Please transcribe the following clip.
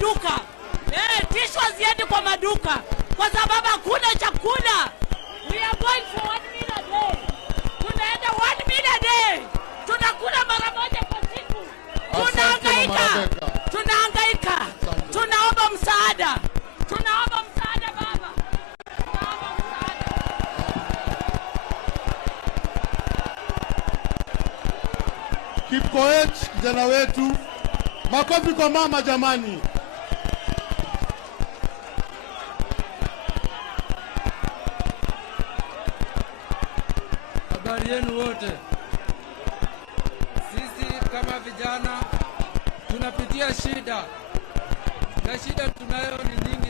maduka. Tishu haziendi kwa maduka kwa sababu hakuna chakula. We are going for 1 meal a day. Tunaenda 1 meal a day. Tunakula mara moja kwa siku. Tunahangaika. Tunaomba msaada. Tunaomba msaada baba. Tunaomba msaada. Kipkoech kijana wetu. Makofi kwa mama jamani. Habari yenu wote. Sisi kama vijana tunapitia shida. Na shida tunayo ni nyingi